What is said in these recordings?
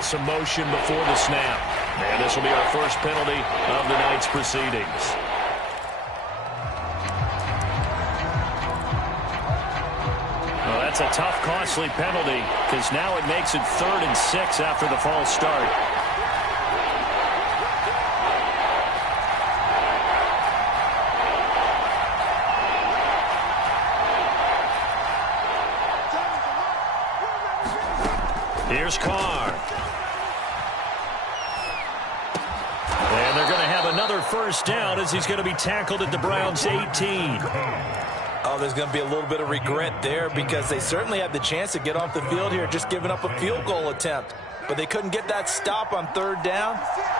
Now some motion before the snap. And this will be our first penalty of the night's proceedings. Well, that's a tough, costly penalty because now it makes it 3rd and 6 after the false start. Here's Carr. And they're going to have another first down as he's going to be tackled at the Browns' 18. Oh, there's going to be a little bit of regret there because they certainly had the chance to get off the field here, just giving up a field goal attempt. But they couldn't get that stop on 3rd down.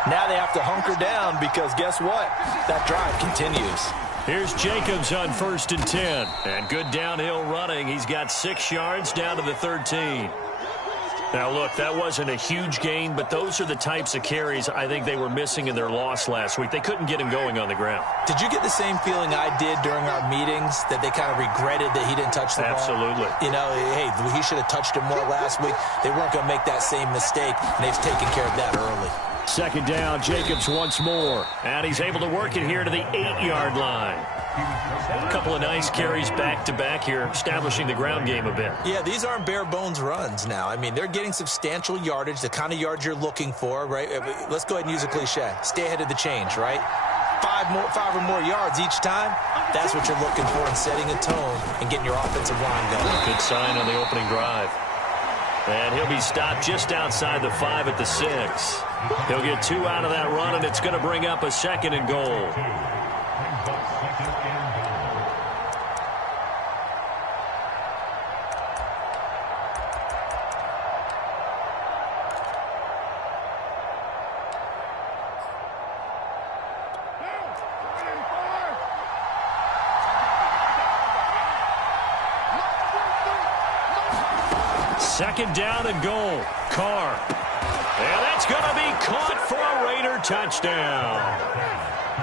Now they have to hunker down because guess what? That drive continues. Here's Jacobs on 1st and 10. And good downhill running. He's got 6 yards down to the 13. Now, look, that wasn't a huge gain, but those are the types of carries I think they were missing in their loss last week. They couldn't get him going on the ground. Did you get the same feeling I did during our meetings, that they kind of regretted that he didn't touch the ball? Absolutely. You know, hey, he should have touched him more last week. They weren't going to make that same mistake, and they've taken care of that early. 2nd down, Jacobs once more. And he's able to work it here to the 8-yard line. A couple of nice carries back-to-back here, establishing the ground game a bit. Yeah, these aren't bare-bones runs now. I mean, they're getting substantial yardage, the kind of yards you're looking for, right? Let's go ahead and use a cliche. Stay ahead of the change, right? 5 or more yards each time, that's what you're looking for in setting a tone and getting your offensive line going. Good sign on the opening drive. And he'll be stopped just outside the 5 at the 6. He'll get 2 out of that run, and it's going to bring up a 2nd and goal. Second down and goal. Carr. And that's going to be caught for a Raider touchdown.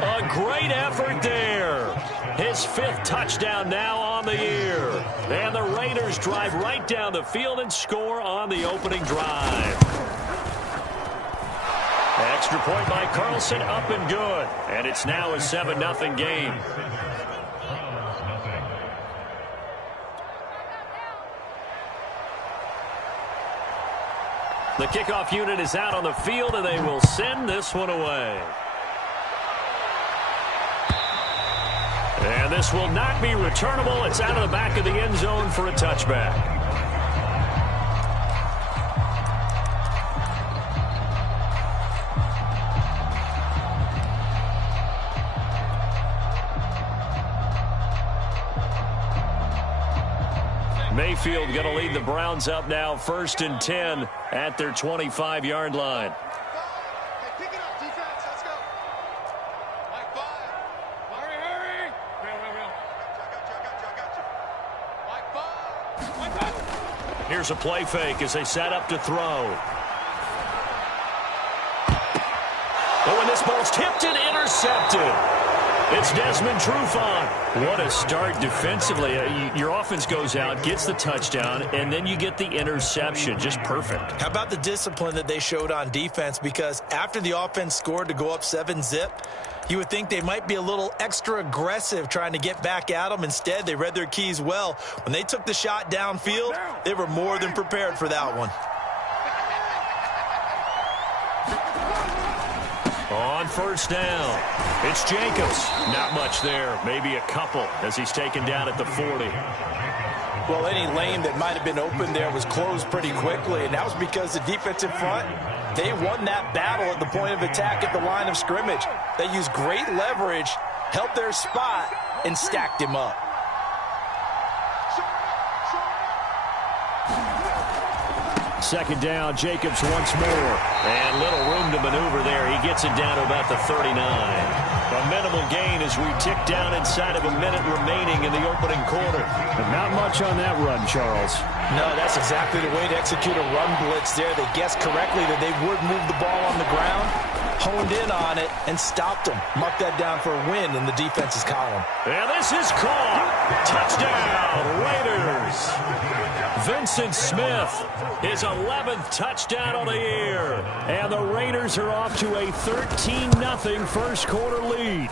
A great effort there. His 5th touchdown now on the year. And the Raiders drive right down the field and score on the opening drive. Extra point by Carlson, up and good. And it's now a 7-0 game. The kickoff unit is out on the field, and they will send this one away. And this will not be returnable. It's out of the back of the end zone for a touchback. Mayfield going to lead the Browns up now, 1st and 10 at their 25-yard line. Hey, pick it up, defense. Let's go. Mike, 5. Hurry. Real. I got you. Mike, 5. Here's a play fake as they set up to throw. Oh, and this ball's tipped and intercepted. It's Desmond Trufant. What a start defensively. Your offense goes out, gets the touchdown, and then you get the interception. Just perfect. How about the discipline that they showed on defense? Because after the offense scored to go up 7-zip, you would think they might be a little extra aggressive trying to get back at them. Instead, they read their keys well. When they took the shot downfield, they were more than prepared for that one. On 1st down, it's Jacobs. Not much there, maybe a couple as he's taken down at the 40. Well, any lane that might have been open there was closed pretty quickly, and that was because the defensive front, they won that battle at the point of attack at the line of scrimmage. They used great leverage, held their spot, and stacked him up. Second down, Jacobs once more. And little room to maneuver there. He gets it down to about the 39. A minimal gain as we tick down inside of a minute remaining in the opening quarter. But not much on that run, Charles. No, that's exactly the way to execute a run blitz there. They guessed correctly that they would move the ball on the ground, honed in on it, and stopped them. Mark that down for a win in the defense's column. And this is caught. Touchdown. Touchdown, Raiders. Vincent Smith, his 11th touchdown on the year. And the Raiders are off to a 13-0 first quarter lead.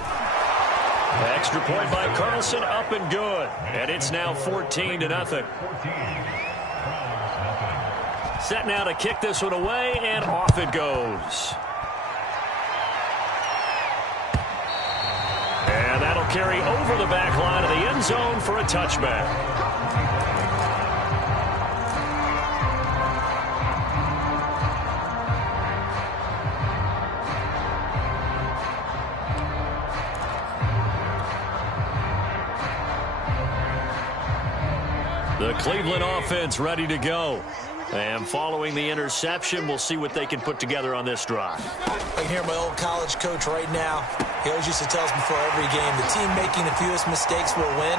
Extra point by Carlson, up and good. And it's now 14-0. Set now to kick this one away, and off it goes. And that'll carry over the back line of the end zone for a touchback. The Cleveland offense ready to go. And following the interception, we'll see what they can put together on this drive. I can hear my old college coach right now. He always used to tell us before every game, the team making the fewest mistakes will win.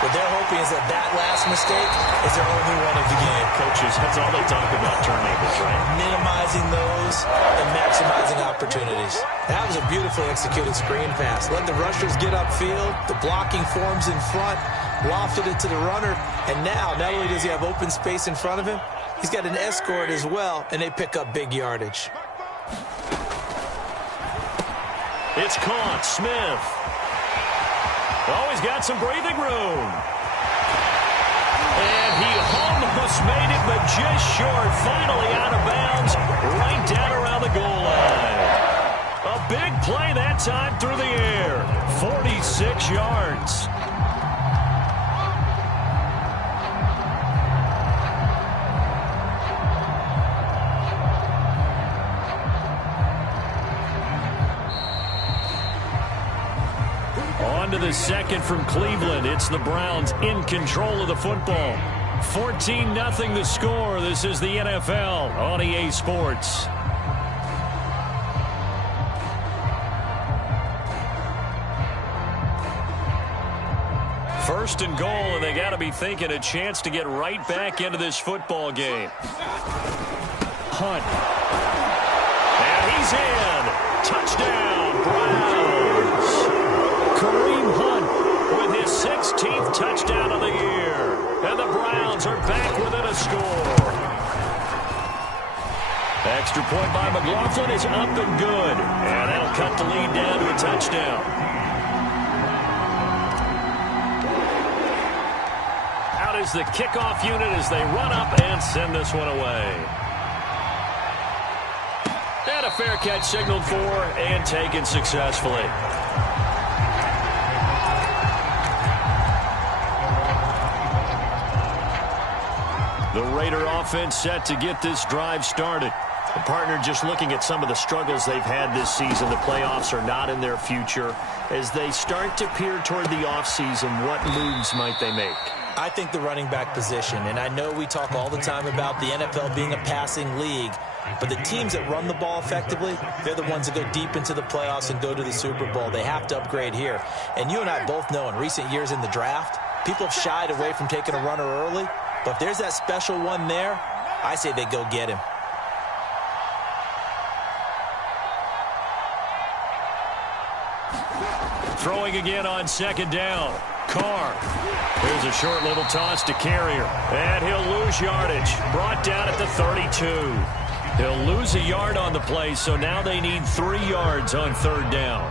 What they're hoping is that that last mistake is their only one of the game. Coaches, that's all they talk about, turnovers, right? Minimizing those and maximizing opportunities. That was a beautifully executed screen pass. Let the rushers get upfield. The blocking forms in front. Lofted it to the runner. And now, not only does he have open space in front of him, he's got an escort as well, and they pick up big yardage. It's caught. Smith. Oh, he's got some breathing room. And he almost made it, but just short. Finally out of bounds, right down around the goal line. A big play that time through the air. 46 yards. On to the second from Cleveland. It's the Browns in control of the football. 14-0 the score. This is the NFL on EA Sports. First and goal, and they got to be thinking a chance to get right back into this football game. Hunt. And he's in. Touchdown, Browns. Kareem Hunt with his 16th touchdown of the year. And the Browns are back within a score. Extra point by McLaughlin is up and good. And that'll cut the lead down to a touchdown. Out is the kickoff unit as they run up and send this one away. And a fair catch signaled for and taken successfully. The Raider offense set to get this drive started. The partner just looking at some of the struggles they've had this season. The playoffs are not in their future. As they start to peer toward the offseason, what moves might they make? I think the running back position, and I know we talk all the time about the NFL being a passing league, but the teams that run the ball effectively, they're the ones that go deep into the playoffs and go to the Super Bowl. They have to upgrade here. And you and I both know in recent years in the draft, people have shied away from taking a runner early. But if there's that special one there, I say they go get him. Throwing again on second down. Carr. There's a short little toss to Carrier. And he'll lose yardage. Brought down at the 32. He'll lose a yard on the play, so now they need 3 yards on third down.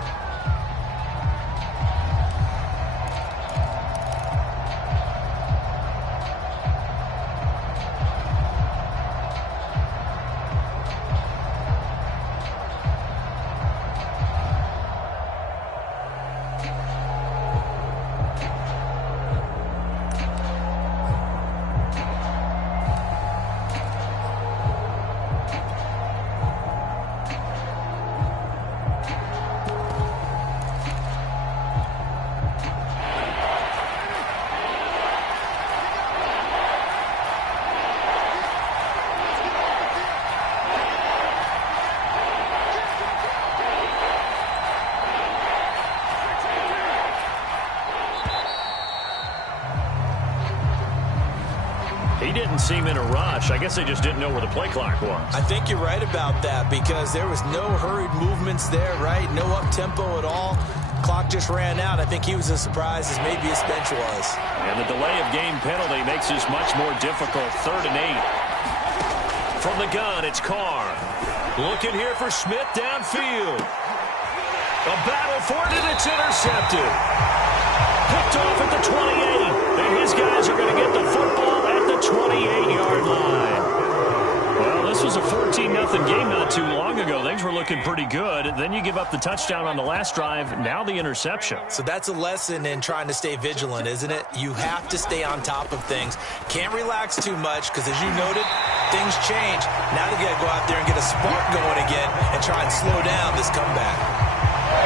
He didn't seem in a rush. I guess they just didn't know where the play clock was. I think you're right about that because there was no hurried movements there, right? No up-tempo at all. Clock just ran out. I think he was as surprised as maybe his bench was. And the delay of game penalty makes this much more difficult. 3rd and 8. From the gun, it's Carr. Looking here for Smith downfield. A battle for it, and it's intercepted. Picked off at the 28. And his guys are going to get the football at the 28-yard line. Well, this was a 14-0 game not too long ago. Things were looking pretty good. Then you give up the touchdown on the last drive. Now the interception. So that's a lesson in trying to stay vigilant, isn't it? You have to stay on top of things. Can't relax too much because, as you noted, things change. Now they've got to go out there and get a spark going again and try and slow down this comeback.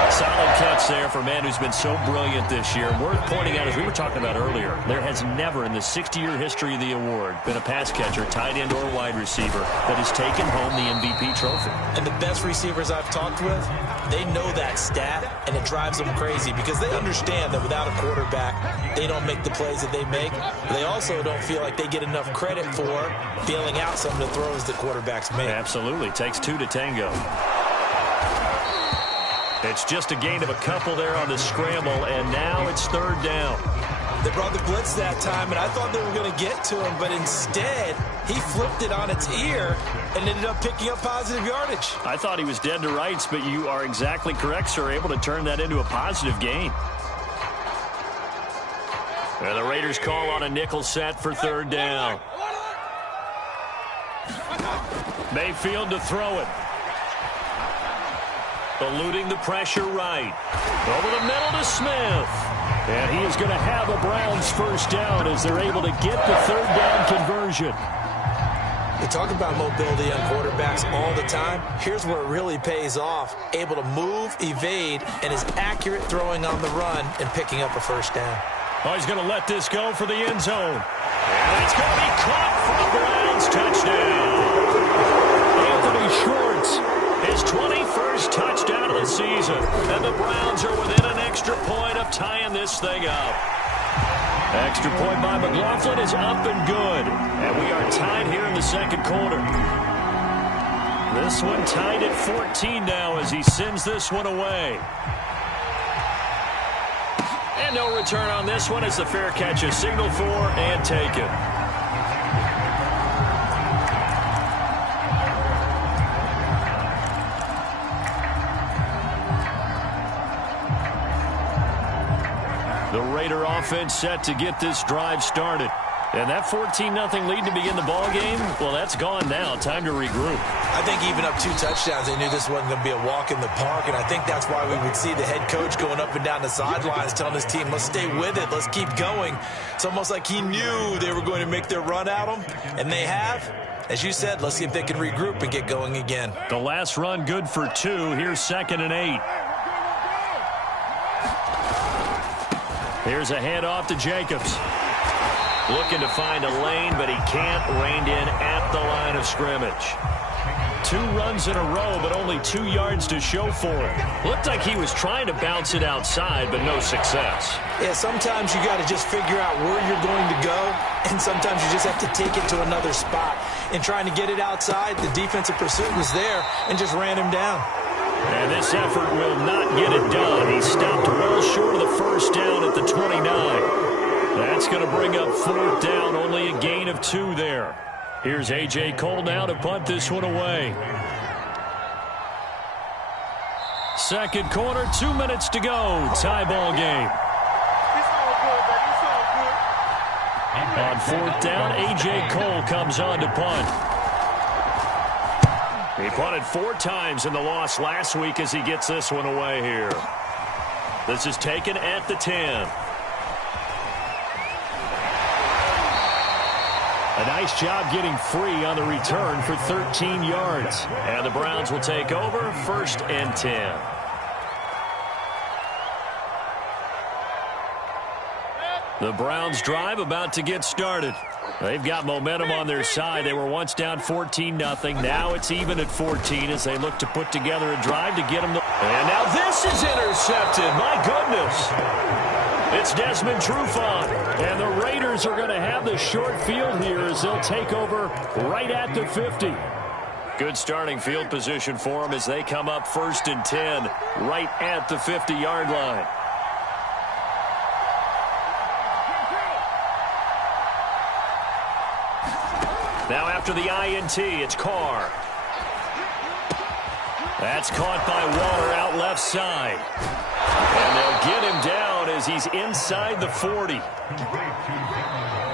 Solid catch there for a man who's been so brilliant this year. Worth pointing out, as we were talking about earlier, there has never in the 60-year history of the award been a pass catcher, tight end, or wide receiver that has taken home the MVP trophy. And the best receivers I've talked with, they know that stat, and it drives them crazy because they understand that without a quarterback, they don't make the plays that they make. They also don't feel like they get enough credit for bailing out some of the throws that quarterbacks make. Absolutely. Takes 2 to tango. It's just a gain of a couple there on the scramble, and now it's 3rd down. They brought the blitz that time, and I thought they were going to get to him, but instead, he flipped it on its ear and ended up picking up positive yardage. I thought he was dead to rights, but you are exactly correct, sir, able to turn that into a positive gain. And the Raiders call on a nickel set for 3rd down. Mayfield to throw it. Eluding the pressure right. Over the middle to Smith. And he is going to have a Browns 1st down as they're able to get the 3rd down conversion. We talk about mobility on quarterbacks all the time. Here's where it really pays off. Able to move, evade, and is accurate throwing on the run and picking up a 1st down. Oh, he's going to let this go for the end zone. And it's going to be caught for a Browns touchdown. Anthony Schwartz. His 21st touchdown of the season. And the Browns are within an extra point of tying this thing up. Extra point by McLaughlin is up and good. And we are tied here in the 2nd quarter. This one tied at 14 now as he sends this one away. And no return on this one as the fair catch is signaled for and taken. The Raider offense set to get this drive started. And that 14-0 lead to begin the ball game, well, that's gone now. Time to regroup. I think even up 2 touchdowns, they knew this wasn't going to be a walk in the park, and I think that's why we would see the head coach going up and down the sidelines telling his team, let's stay with it, let's keep going. It's almost like he knew they were going to make their run at him, and they have. As you said, let's see if they can regroup and get going again. The last run good for 2. Here's 2nd and 8. Here's a handoff to Jacobs. Looking to find a lane, but he can't. Reined in at the line of scrimmage. 2 runs in a row, but only 2 yards to show for it. Looked like he was trying to bounce it outside, but no success. Yeah, sometimes you got to just figure out where you're going to go, and sometimes you just have to take it to another spot. In trying to get it outside, the defensive pursuit was there and just ran him down. And this effort will not get it done. He stopped well short of the 1st down at the 29. That's going to bring up 4th down, only a gain of 2 there. Here's A.J. Cole now to punt this one away. 2nd quarter, 2 minutes to go. Tie ball game. On 4th down, A.J. Cole comes on to punt. He punted 4 times in the loss last week as he gets this one away here. This is taken at the 10. A nice job getting free on the return for 13 yards. And the Browns will take over 1st and 10. The Browns drive about to get started. They've got momentum on their side. They were once down 14-0. Now it's even at 14 as they look to put together a drive to get them. And now this is intercepted. My goodness. It's Desmond Trufant. And the Raiders are going to have the short field here as they'll take over right at the 50. Good starting field position for them as they come up 1st and 10 right at the 50-yard line. Now after the INT, it's Carr. That's caught by Waller out left side. And they'll get him down as he's inside the 40.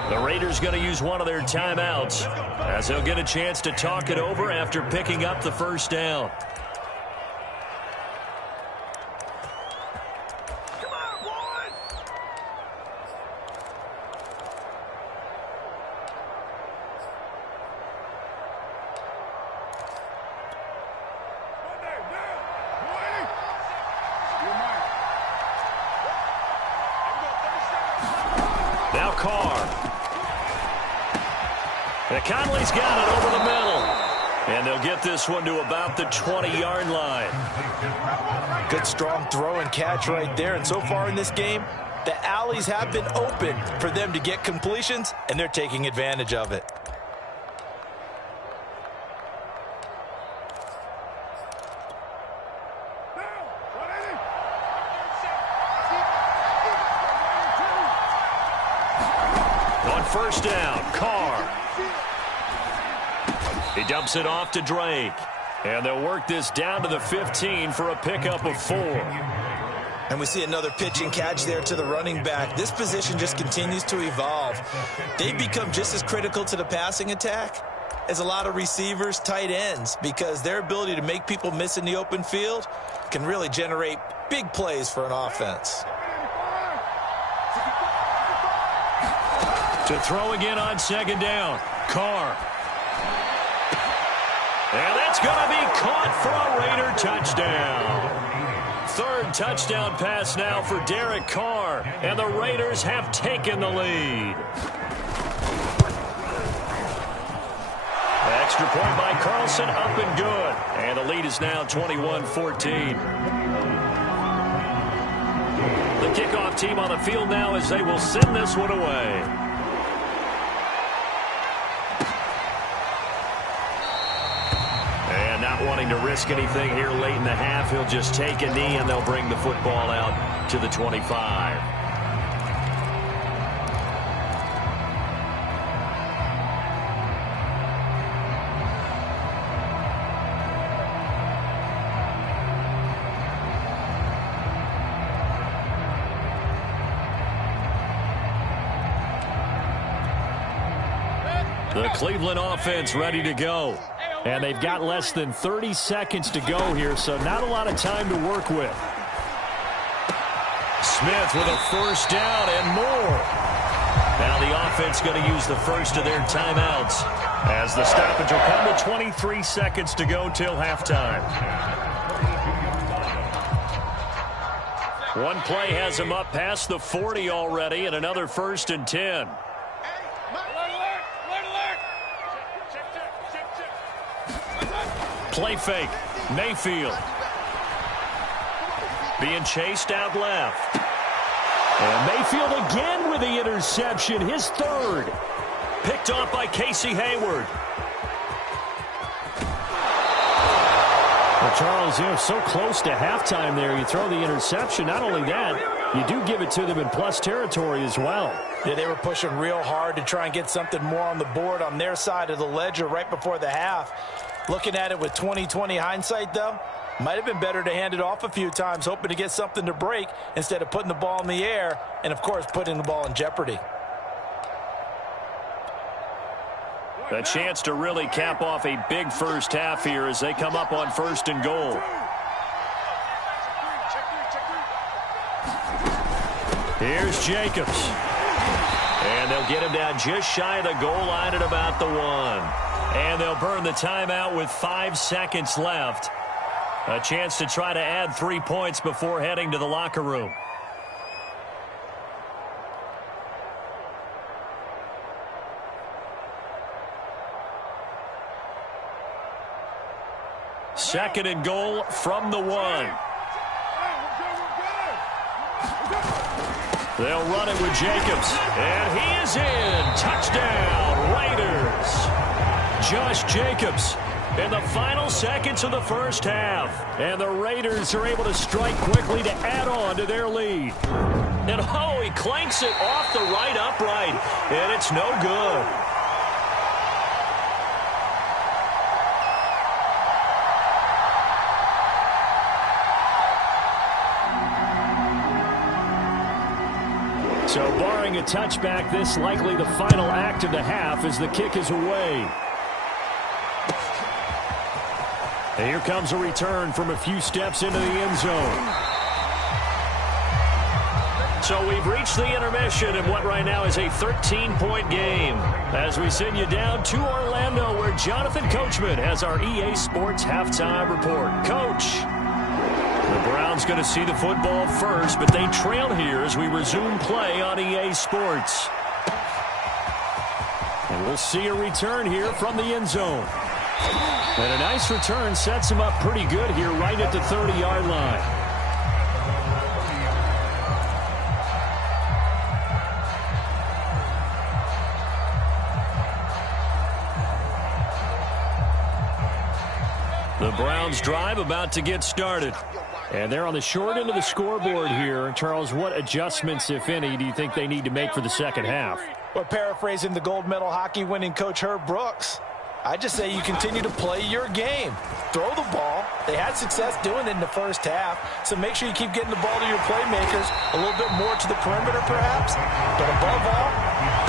The Raiders going to use one of their timeouts as they'll get a chance to talk it over after picking up the first down. Now Carr. Conley's got it over the middle. And they'll get this one to about the 20-yard line. Good strong throw and catch right there. And so far in this game, the alleys have been open for them to get completions, and they're taking advantage of it. On first down, Carr. He dumps it off to Drake. And they'll work this down to the 15 for a pickup of 4. And we see another pitch and catch there to the running back. This position just continues to evolve. They become just as critical to the passing attack as a lot of receivers, tight ends, because their ability to make people miss in the open field can really generate big plays for an offense. To throw again on second down, Carr. And that's going to be caught for a Raider touchdown. Third touchdown pass now for Derek Carr, and the Raiders have taken the lead. Extra point by Carlson, up and good. And the lead is now 21-14. The kickoff team on the field now as they will send this one away. Not wanting to risk anything here late in the half, he'll just take a knee and they'll bring the football out to the 25. The Cleveland offense ready to go. And they've got less than 30 seconds to go here, so not a lot of time to work with. Smith with a first down and more. Now the offense going to use the first of their timeouts as the stoppage will come with 23 seconds to go till halftime. One play has him up past the 40 already, and another 1st and 10. Play fake. Mayfield. Being chased out left. And Mayfield again with the interception. His third. Picked off by Casey Hayward. Well, Charles, so close to halftime there. You throw the interception. Not only that, you do give it to them in plus territory as well. Yeah, they were pushing real hard to try and get something more on the board on their side of the ledger right before the half. Looking at it with 20/20 hindsight, though, might have been better to hand it off a few times, hoping to get something to break instead of putting the ball in the air and, of course, putting the ball in jeopardy. A chance to really cap off a big first half here as they come up on 1st and goal. Here's Jacobs. And they'll get him down just shy of the goal line at about the 1. And they'll burn the timeout with 5 seconds left. A chance to try to add 3 points before heading to the locker room. Second and goal from the 1. They'll run it with Jacobs. And he is in. Touchdown, Raiders. Josh Jacobs in the final seconds of the first half. And the Raiders are able to strike quickly to add on to their lead. And oh, he clanks it off the right upright, and it's no good. So barring a touchback, this likely the final act of the half as the kick is away. And here comes a return from a few steps into the end zone. So we've reached the intermission in what right now is a 13-point game. As we send you down to Orlando, where Jonathan Coachman has our EA Sports halftime report. Coach. The Browns going to see the football first, but they trail here as we resume play on EA Sports. And we'll see a return here from the end zone. And a nice return sets him up pretty good here right at the 30-yard line. The Browns drive about to get started. And they're on the short end of the scoreboard here. Charles, what adjustments, if any, do you think they need to make for the second half? Well, paraphrasing the gold medal hockey winning coach Herb Brooks, I just say you continue to play your game. Throw the ball. They had success doing it in the first half, so make sure you keep getting the ball to your playmakers, a little bit more to the perimeter perhaps, but above all,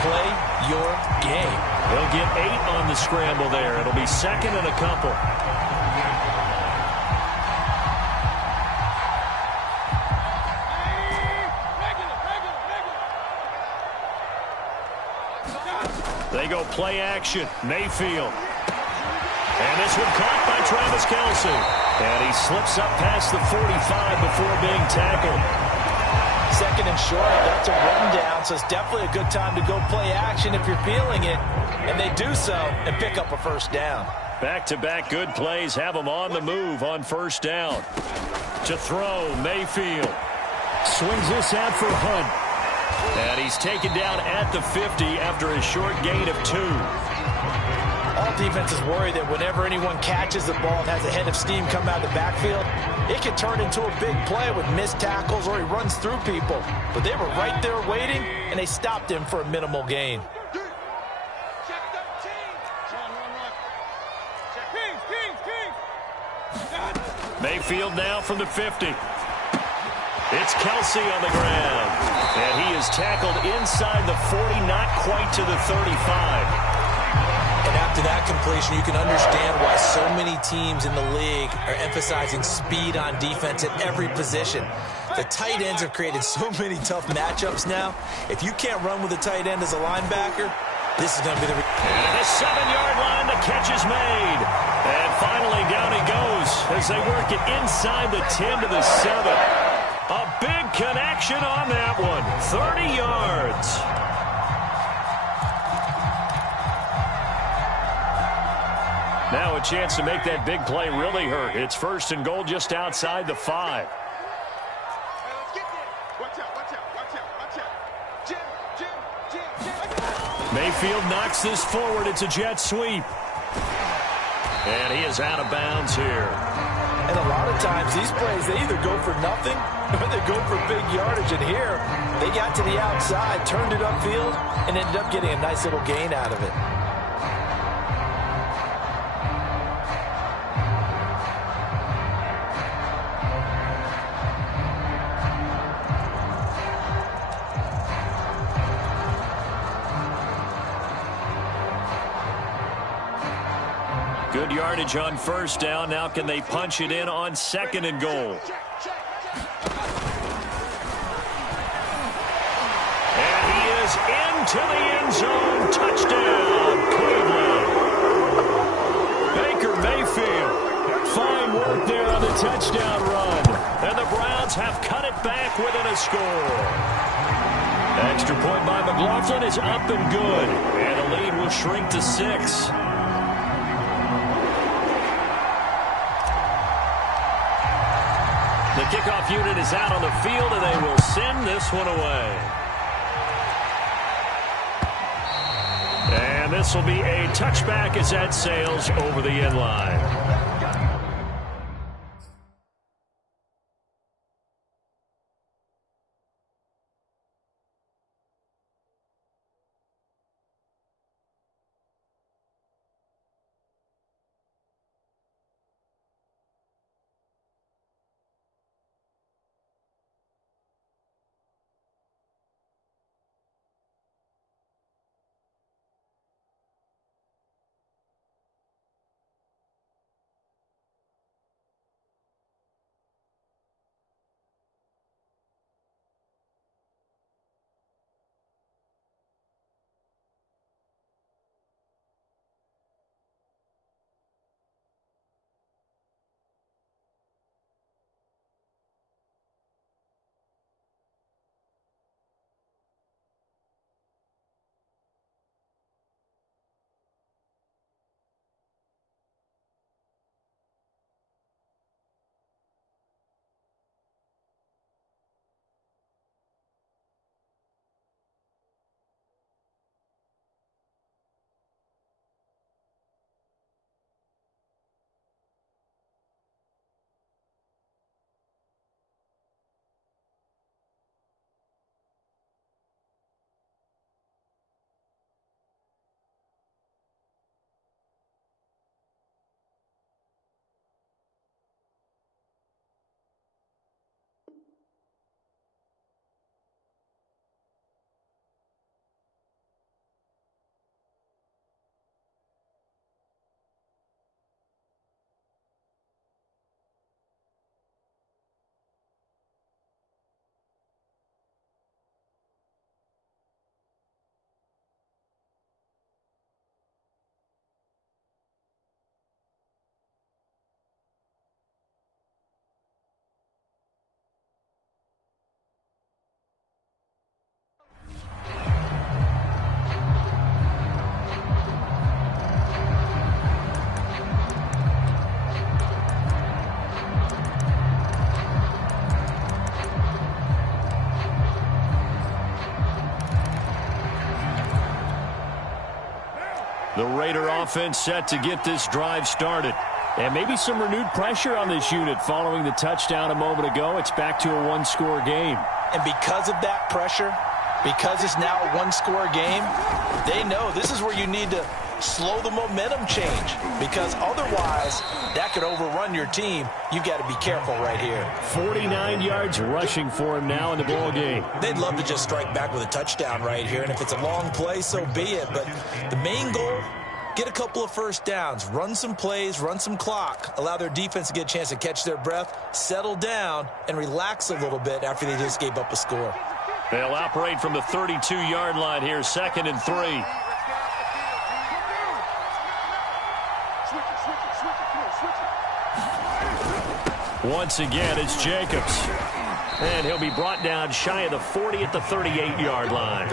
play your game. They'll get 8 on the scramble there. It'll be second and a couple. They go play action. Mayfield. And this one caught by Travis Kelce. And he slips up past the 45 before being tackled. Second and short, that's a rundown, so it's definitely a good time to go play action if you're feeling it. And they do so and pick up a first down. Back-to-back good plays have them on the move on first down. To throw, Mayfield. Swings this out for Hunt. And he's taken down at the 50 after a short gain of 2. All defenses worry that whenever anyone catches the ball and has a head of steam come out of the backfield, it can turn into a big play with missed tackles or he runs through people. But they were right there waiting, and they stopped him for a minimal gain. Mayfield now from the 50. It's Kelce on the ground. And he is tackled inside the 40, not quite to the 35. And after that completion, you can understand why so many teams in the league are emphasizing speed on defense at every position. The tight ends have created so many tough matchups now. If you can't run with a tight end as a linebacker, this is going to be the... And at the 7-yard line, the catch is made. And finally, down he goes as they work it inside the 10 to the 7. A big connection on that one. 30 yards. Now a chance to make that big play really hurt. It's first and goal just outside the 5. Mayfield knocks this forward. It's a jet sweep. And he is out of bounds here. And a lot of times these plays, they either go for nothing or they go for big yardage. And here, they got to the outside, turned it upfield, and ended up getting a nice little gain out of it. Good yardage on first down. Now can they punch it in on second and goal? And he is into the end zone. Touchdown, Cleveland. Baker Mayfield. Fine work there on the touchdown run. And the Browns have cut it back within a score. Extra point by McLaughlin is up and good. And the lead will shrink to 6. The kickoff unit is out on the field, and they will send this one away. And And this will be a touchback as that sails over the end line. The Raider offense set to get this drive started. And maybe some renewed pressure on this unit following the touchdown a moment ago. It's back to a one-score game. And because of that pressure, because it's now a one-score game, they know this is where you need to slow the momentum change, because otherwise that could overrun your team. You've got to be careful right here. 49 yards rushing for him now in the ball game. They'd love to just strike back with a touchdown right here, and if it's a long play, so be it. But the main goal, get a couple of first downs, run some plays, run some clock, allow their defense to get a chance to catch their breath, settle down, and relax a little bit after they just gave up a score. They'll operate from the 32-yard line here, 2nd and 3. Once again, it's Jacobs. And he'll be brought down shy of the 40 at the 38-yard line.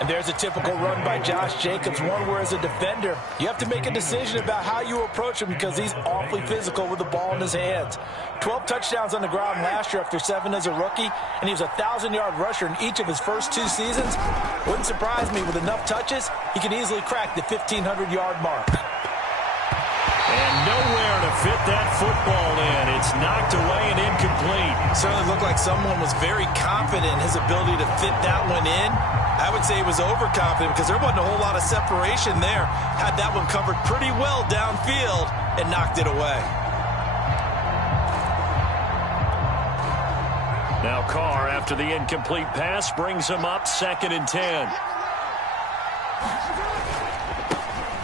And there's a typical run by Josh Jacobs, one where as a defender, you have to make a decision about how you approach him because he's awfully physical with the ball in his hands. 12 touchdowns on the ground last year after 7 as a rookie, and he was a 1,000-yard rusher in each of his first 2 seasons. Wouldn't surprise me, with enough touches, he can easily crack the 1,500-yard mark. And nowhere to fit that football in. It's knocked away and incomplete. Certainly looked like someone was very confident in his ability to fit that one in. I would say he was overconfident because there wasn't a whole lot of separation there. Had that one covered pretty well downfield and knocked it away. Now Carr, after the incomplete pass, brings him up 2nd and 10.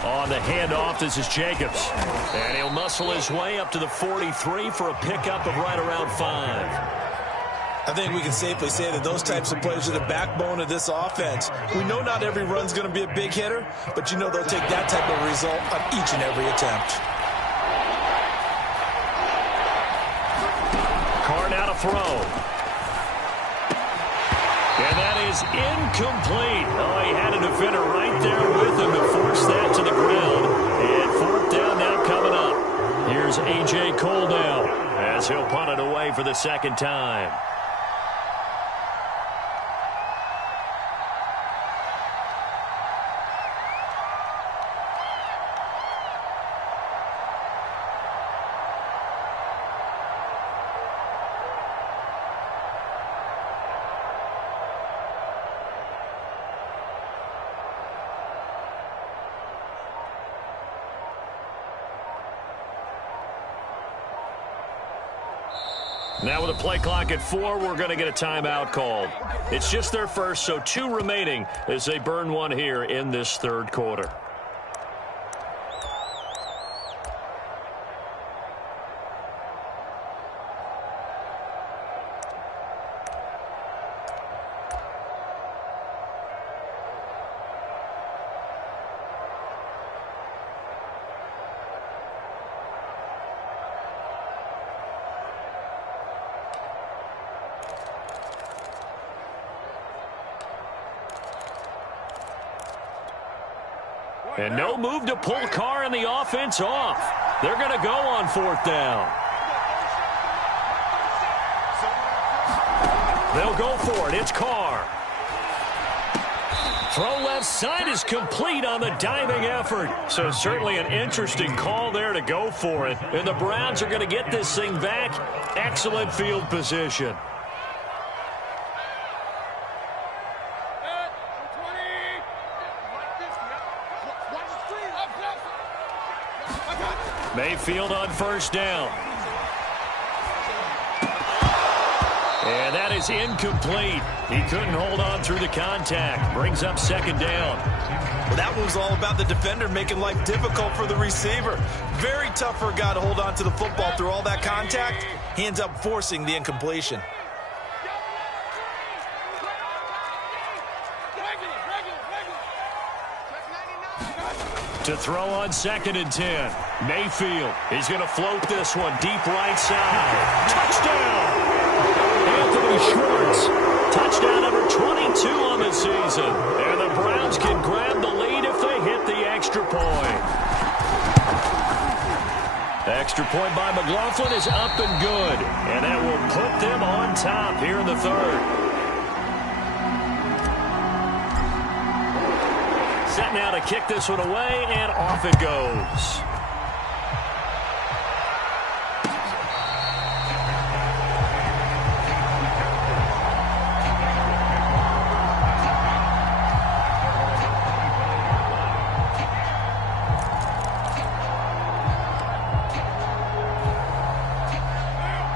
On the handoff, this is Jacobs. And he'll muscle his way up to the 43 for a pickup of right around 5. I think we can safely say that those types of plays are the backbone of this offense. We know not every run's going to be a big hitter, but you know they'll take that type of result on each and every attempt. Carr now to throw. And that is incomplete. Oh, he had a defender right there with him to force that to the ground. And 4th down now coming up. Here's A.J. Cole now as he'll punt it away for the 2nd time. Now with a play clock at 4, we're going to get a timeout called. It's just their first, so 2 remaining as they burn one here in this third quarter. And no move to pull Carr and the offense off. They're going to go on 4th down. They'll go for it. It's Carr. Throw left side is complete on the diving effort. So certainly an interesting call there to go for it. And the Browns are going to get this thing back. Excellent field position. Mayfield on 1st down. And that is incomplete. He couldn't hold on through the contact. Brings up 2nd down. Well, that one was all about the defender making life difficult for the receiver. Very tough for a guy to hold on to the football through all that contact. He ends up forcing the incompletion. To throw on 2nd and 10. Mayfield. He's going to float this one deep right side. Touchdown! Anthony Schwartz. Touchdown number 22 on the season. And the Browns can grab the lead if they hit the extra point. The extra point by McLaughlin is up and good. And that will put them on top here in the 3rd. Set now to kick this one away, and off it goes.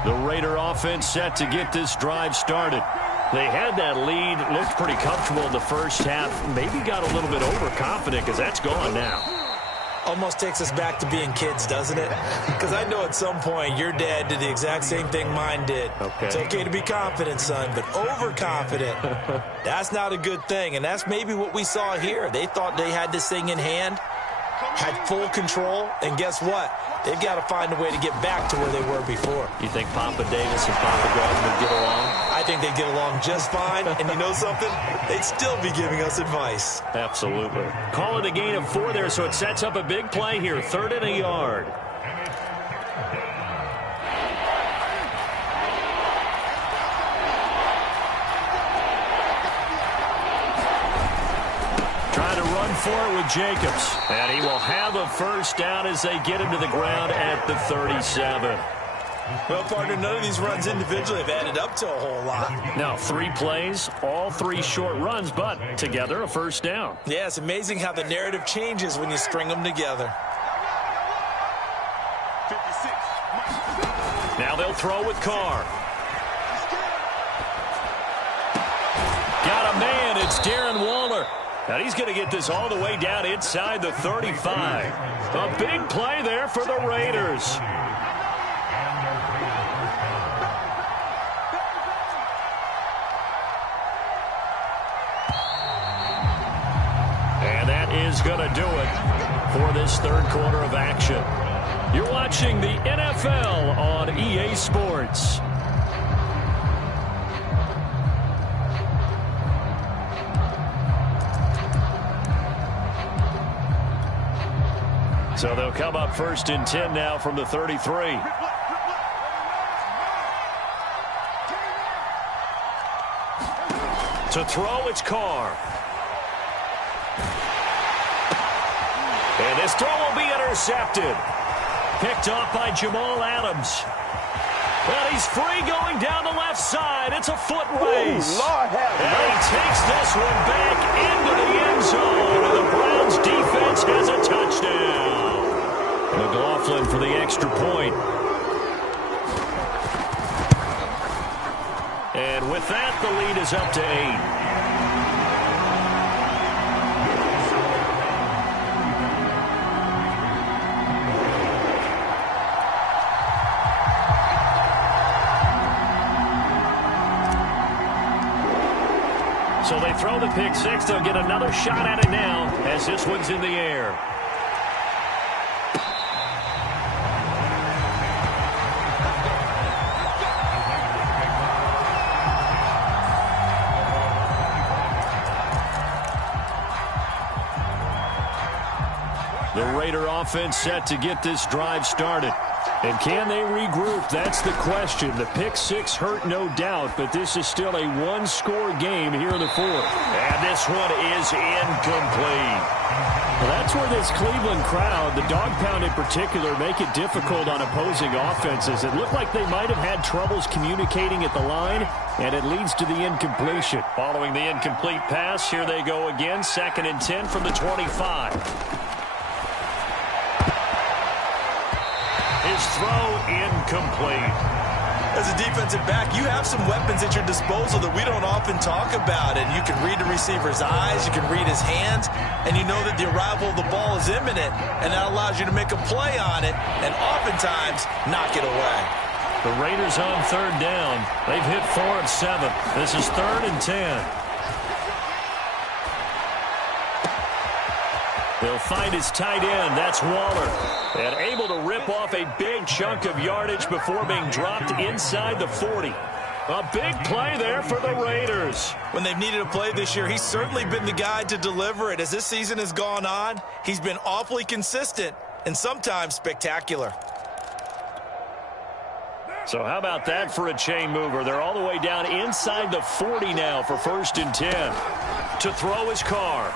The Raider offense set to get this drive started. They had that lead, looked pretty comfortable in the first half. Maybe got a little bit overconfident because that's gone now. Almost takes us back to being kids, doesn't it? Because I know at some point your dad did the exact same thing mine did. Okay. It's okay to be confident, son, but overconfident, that's not a good thing. And that's maybe what we saw here. They thought they had this thing in hand, had full control, and guess what? They've got to find a way to get back to where they were before. You think Papa Davis and Papa Gordon would get along? I think they'd get along just fine, and you know something? They'd still be giving us advice. Absolutely. Call it a gain of 4 there, so it sets up a big play here. 3rd and a yard. Trying to run for it with Jacobs. And he will have a 1st down as they get him to the ground at the 37. Well, partner, none of these runs individually have added up to a whole lot. Now, 3 plays, all 3 short runs, but together a 1st down. Yeah, it's amazing how the narrative changes when you string them together. 56. Now they'll throw with Carr. Got a man. It's Darren Waller. And he's going to get this all the way down inside the 35. A big play there for the Raiders. And that is going to do it for this 3rd quarter of action. You're watching the NFL on EA Sports. So they'll come up 1st and 10 now from the 33. To throw, it's Carr. And this throw will be intercepted. Picked off by Jamal Adams. Well, he's free going down the left side. It's a foot race. And he takes this one back into the end zone. And the Browns defense has a touchdown. McLaughlin for the extra point. Raiders up to 8. So they throw the pick six. They'll get another shot at it now as this one's in the air. The Raider offense set to get this drive started. And can they regroup? That's the question. The pick six hurt, no doubt, but this is still a one-score game here in the fourth. And this one is incomplete. Well, that's where this Cleveland crowd, the dog pound in particular, make it difficult on opposing offenses. It looked like they might have had troubles communicating at the line, and it leads to the incompletion. Following the incomplete pass, here they go again, 2nd and 10 from the 25. His throw incomplete. As a defensive back, you have some weapons at your disposal that we don't often talk about. And you can read the receiver's eyes, you can read his hands, and you know that the arrival of the ball is imminent, and that allows you to make a play on it and oftentimes knock it away. The Raiders on 3rd down. They've hit 4 of 7. This is 3rd and 10. They'll find his tight end. That's Waller. And able to rip off a big chunk of yardage before being dropped inside the 40. A big play there for the Raiders. When they've needed a play this year, he's certainly been the guy to deliver it. As this season has gone on, he's been awfully consistent and sometimes spectacular. So how about that for a chain mover? They're all the way down inside the 40 now for 1st and 10. To throw his Carr.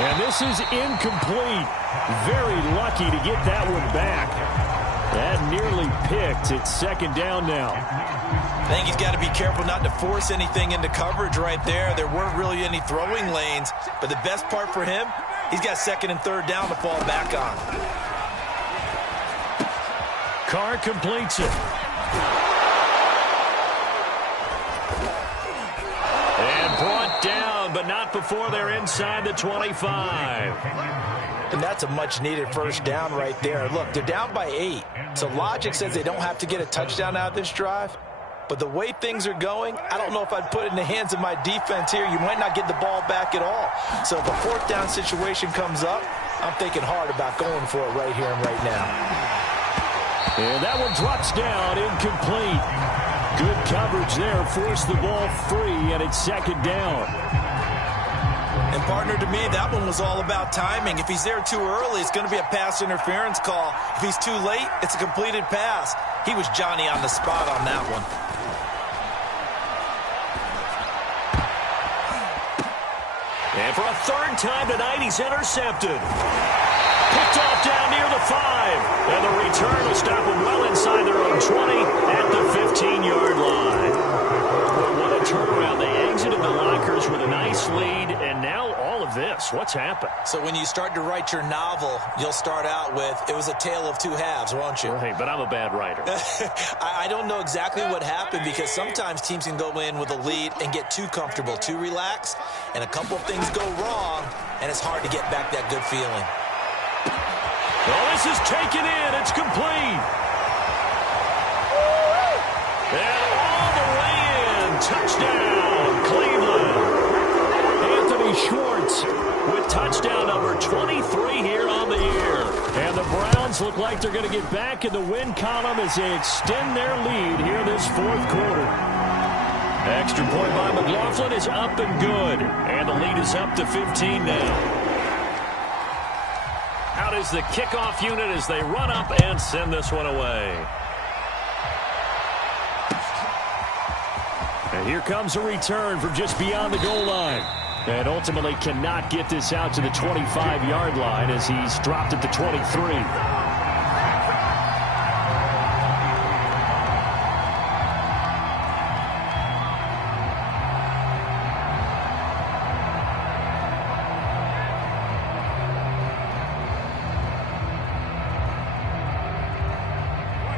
And this is incomplete. Very lucky to get that one back. That nearly picked. It's 2nd down now. I think he's got to be careful not to force anything into coverage right there. There weren't really any throwing lanes. But the best part for him, he's got 2nd and 3rd down to fall back on. Carr completes it. And brought down, but not before they're inside the 25. And that's a much-needed 1st down right there. Look, they're down by 8. So logic says they don't have to get a touchdown out of this drive. But the way things are going, I don't know if I'd put it in the hands of my defense here. You might not get the ball back at all. So if a 4th down situation comes up, I'm thinking hard about going for it right here and right now. And that one drops down, incomplete. Good coverage there, forced the ball free, and it's 2nd down. And partner, to me, that one was all about timing. If he's there too early, it's going to be a pass interference call. If he's too late, it's a completed pass. He was Johnny on the spot on that one. And for a 3rd time tonight, he's intercepted. Picked off down near the 5. And the return will stop him well inside their own 20 at the 15-yard line. What a turnaround. They exited the lockers with a nice lead, and now all of this. What's happened? So when you start to write your novel, you'll start out with, it was a tale of 2 halves, won't you? Right, but I'm a bad writer. I don't know exactly what happened because sometimes teams can go in with a lead and get too comfortable, too relaxed, and a couple of things go wrong, and it's hard to get back that good feeling. Well, this is taken in. It's complete. And all the way in. Touchdown, Cleveland. Anthony Schwartz with touchdown number 23 here on the year. And the Browns look like they're going to get back in the win column as they extend their lead here this 4th quarter. Extra point by McLaughlin is up and good. And the lead is up to 15 now. Out is the kickoff unit as they run up and send this one away. And here comes a return from just beyond the goal line. And ultimately cannot get this out to the 25-yard line as he's dropped at the 23.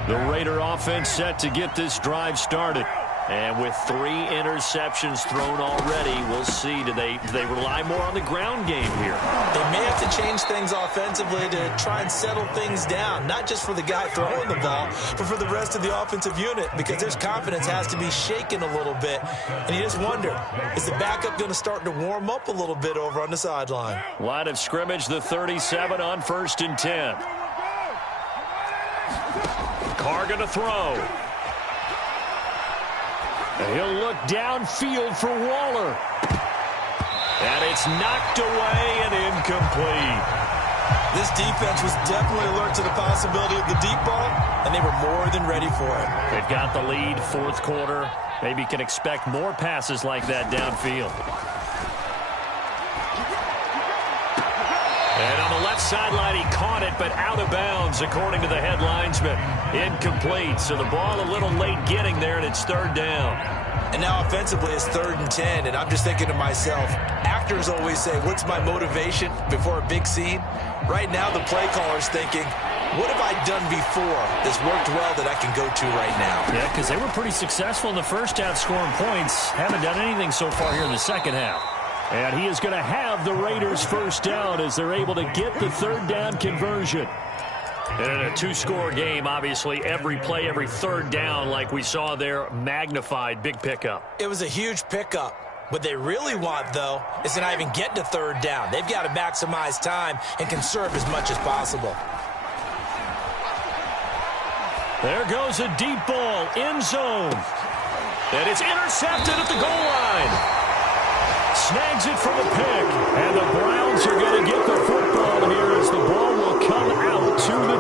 The Raider offense set to get this drive started. And with 3 interceptions thrown already, we'll see. Do they rely more on the ground game here? They may have to change things offensively to try and settle things down, not just for the guy throwing the ball, but for the rest of the offensive unit, because their confidence has to be shaken a little bit. And you just wonder, is the backup going to start to warm up a little bit over on the sideline? Line of scrimmage, the 37 on 1st and 10. Carr going to throw. He'll look downfield for Waller. And it's knocked away and incomplete. This defense was definitely alert to the possibility of the deep ball, and they were more than ready for it. They've got the lead, 4th quarter. Maybe can expect more passes like that downfield. And on the left sideline, he caught it, but out of bounds, according to the head linesman. Incomplete, so the ball a little late getting there, and it's 3rd down. And now offensively, it's 3rd and 10, and I'm just thinking to myself, actors always say, what's my motivation before a big scene? Right now, the play caller's thinking, what have I done before that's worked well that I can go to right now? Yeah, because they were pretty successful in the first half scoring points. Haven't done anything so far here in the second half. And he is going to have the Raiders first down as they're able to get the 3rd down conversion. And in a 2-score game, obviously, every play, every 3rd down, like we saw there, magnified, big pickup. It was a huge pickup. What they really want, though, is to not even get to 3rd down. They've got to maximize time and conserve as much as possible. There goes a deep ball, end zone. And it's intercepted at the goal line. Snags it for the pick. And the Browns are going to get the football here as the ball will come out to the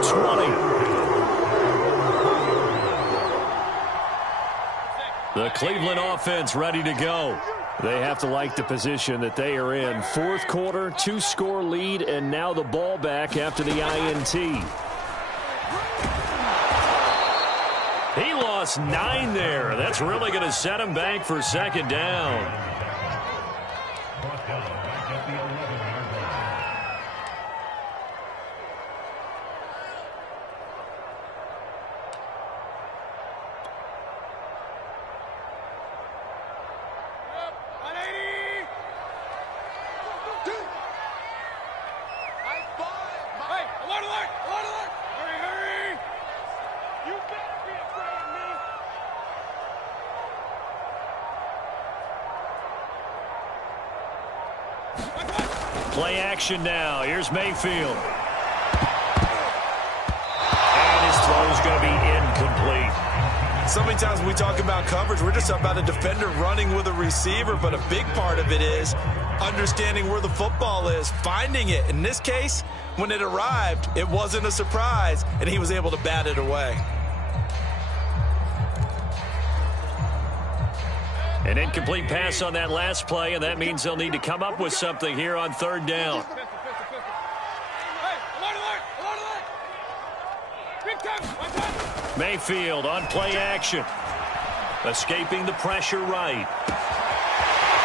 20. The Cleveland offense ready to go. They have to like the position that they are in. 4th quarter, 2-score lead, and now the ball back after the INT. He lost 9 there. That's really going to set him back for 2nd down. Play action now. Here's Mayfield. And his throw is going to be incomplete. So many times when we talk about coverage, we're just talking about a defender running with a receiver, but a big part of it is understanding where the football is, finding it. In this case, when it arrived, it wasn't a surprise, and he was able to bat it away. An incomplete pass on that last play, and that means they'll need to come up with something here on 3rd down. Mayfield on play action. Escaping the pressure right.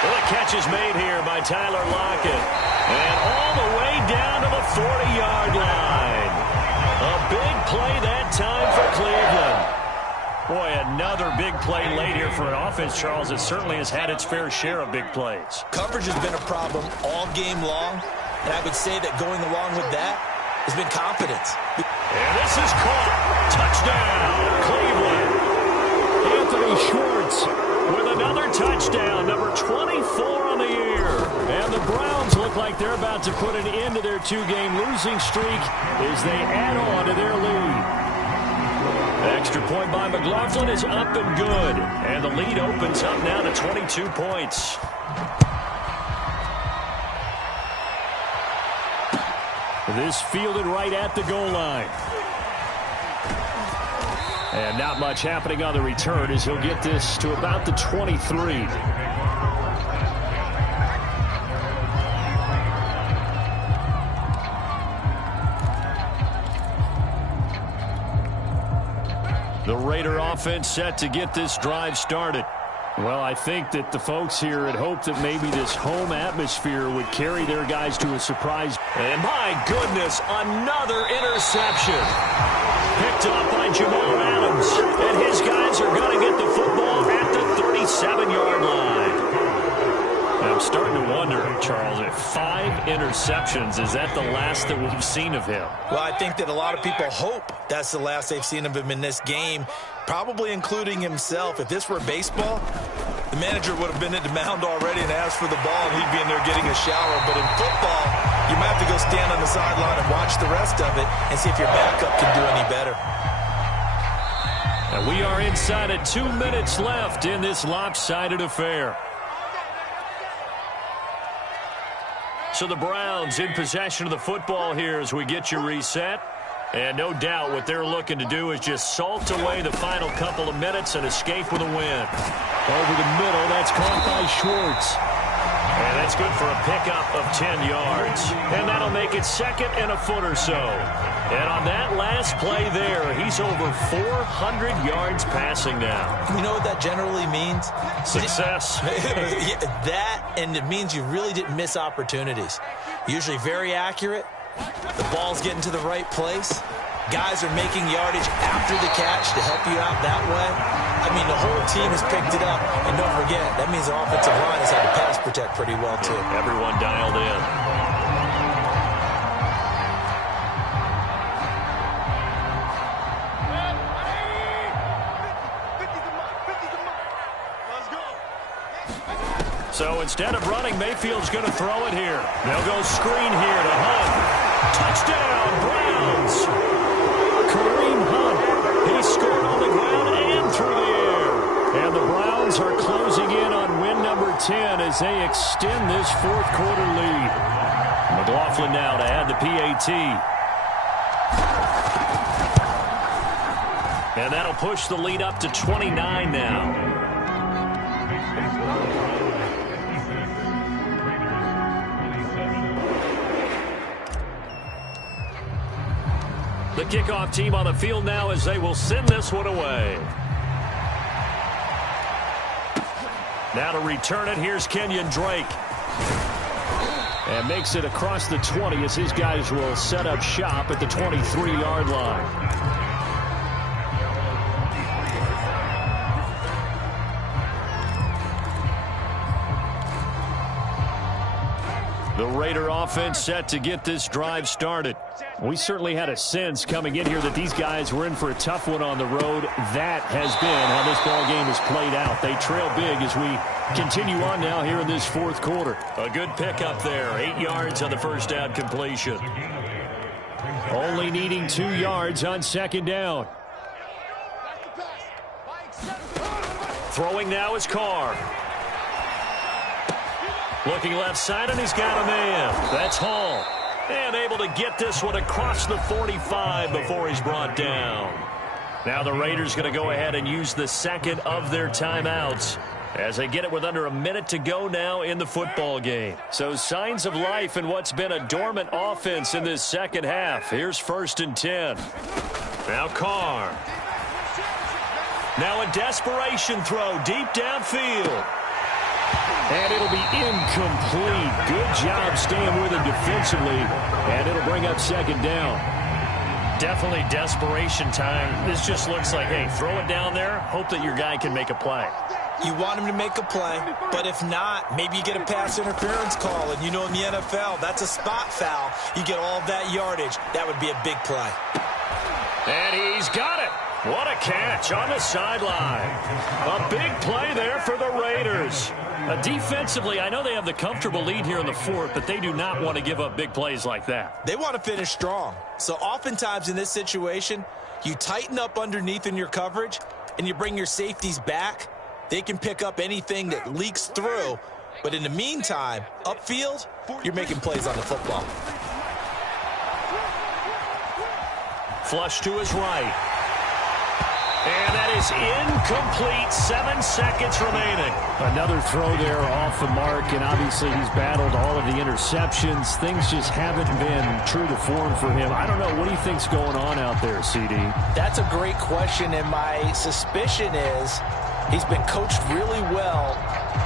Well, the catch is made here by Tyler Lockett. And all the way down to the 40-yard line. A big play that time for Cleveland. Boy, another big play late here for an offense, Charles. It certainly has had its fair share of big plays. Coverage has been a problem all game long, and I would say that going along with that has been confidence. And this is caught. Touchdown, Cleveland. Anthony Schwartz with another touchdown, number 24 on the year. And the Browns look like they're about to put an end to their 2-game losing streak as they add on to their lead. Extra point by McLaughlin is up and good. And the lead opens up now to 22 points. This fielded right at the goal line. And not much happening on the return as he'll get this to about the 23. The Raider offense set to get this drive started. Well, I think that the folks here had hoped that maybe this home atmosphere would carry their guys to a surprise. And my goodness, another interception. Picked off by Jamal Adams. And his guys are going to get the football at the 27-yard line. I'm starting to wonder, Charles, if 5 interceptions, is that the last that we've seen of him? Well, I think that a lot of people hope that's the last they've seen of him in this game, probably including himself. If this were baseball, the manager would have been at the mound already and asked for the ball, and he'd be in there getting a shower. But in football, you might have to go stand on the sideline and watch the rest of it and see if your backup can do any better. And we are inside at 2 minutes left in this lopsided affair. So the Browns in possession of the football here as we get you reset. And no doubt what they're looking to do is just salt away the final couple of minutes and escape with a win. Over the middle, that's caught by Schwartz. And that's good for a pickup of 10 yards. And that'll make it second and a foot or so. And on that last play there, he's over 400 yards passing now. You know what that generally means? Success. That, and it means you really didn't miss opportunities. Usually very accurate. The ball's getting to the right place. Guys are making yardage after the catch to help you out that way. I mean, the whole team has picked it up. And don't forget, that means the offensive line has had to pass protect pretty well, too. Everyone dialed in. So instead of running, Mayfield's going to throw it here. They'll go screen here to Hunt. Touchdown, Browns. Kareem Hunt. He scored on the ground and through the air. And the Browns are closing in on win number 10 as they extend this fourth quarter lead. McLaughlin now to add the PAT. And that'll push the lead up to 29 now. The kickoff team on the field now as they will send this one away. Now to return it, here's Kenyon Drake. And makes it across the 20 as his guys will set up shop at the 23-yard line. The Raider offense set to get this drive started. We certainly had a sense coming in here that these guys were in for a tough one on the road. That has been how this ball game has played out. They trail big as we continue on now here in this fourth quarter. A good pickup there. 8 yards on the first down completion. Only needing 2 yards on second down. Throwing now is Carr. Looking left side, and he's got a man. That's Hall. And able to get this one across the 45 before he's brought down. Now the Raiders going to go ahead and use the second of their timeouts as they get it with under a minute to go now in the football game. So signs of life in what's been a dormant offense in this second half. Here's 1st and 10. Now Carr. Now a desperation throw deep downfield. And it'll be incomplete. Good job staying with him defensively. And it'll bring up second down. Definitely desperation time. This just looks like, hey, throw it down there. Hope that your guy can make a play. You want him to make a play, but if not, maybe you get a pass interference call. And you know in the NFL, that's a spot foul. You get all of that yardage. That would be a big play. And he's got it. What a catch on the sideline. A big play there for the Raiders. Defensively, I know they have the comfortable lead here in the fourth, but they do not want to give up big plays like that. They want to finish strong. So oftentimes in this situation, you tighten up underneath in your coverage, and you bring your safeties back. They can pick up anything that leaks through. But in the meantime, upfield, you're making plays on the football. Flush to his right. And that is incomplete. 7 seconds remaining. Another throw there off the mark, and obviously he's battled all of the interceptions. Things just haven't been true to form for him. I don't know. What do you think's going on out there, CD? That's a great question, and my suspicion is he's been coached really well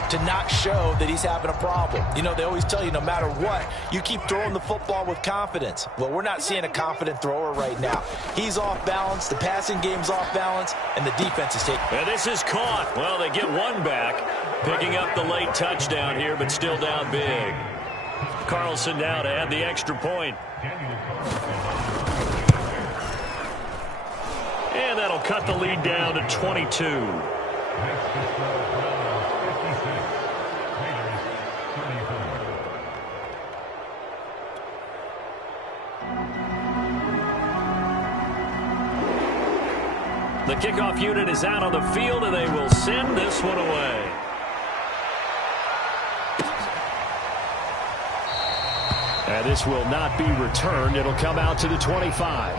to not show that he's having a problem. You know, they always tell you no matter what, you keep throwing the football with confidence. Well, we're not seeing a confident thrower right now. He's off balance, the passing game's off balance, and the defense is taking. And this is caught. Well, they get one back, picking up the late touchdown here, but still down big. Carlson now to add the extra point. And that'll cut the lead down to 22. The kickoff unit is out on the field, and they will send this one away. And this will not be returned. It'll come out to the 25.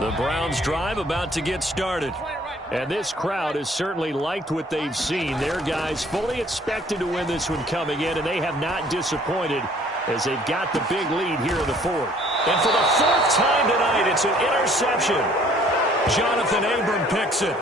The Browns drive about to get started. And this crowd has certainly liked what they've seen. Their guys fully expected to win this one coming in, and they have not disappointed as they've got the big lead here in the fourth. And for the fourth time tonight, it's an interception. Jonathan Abram picks it.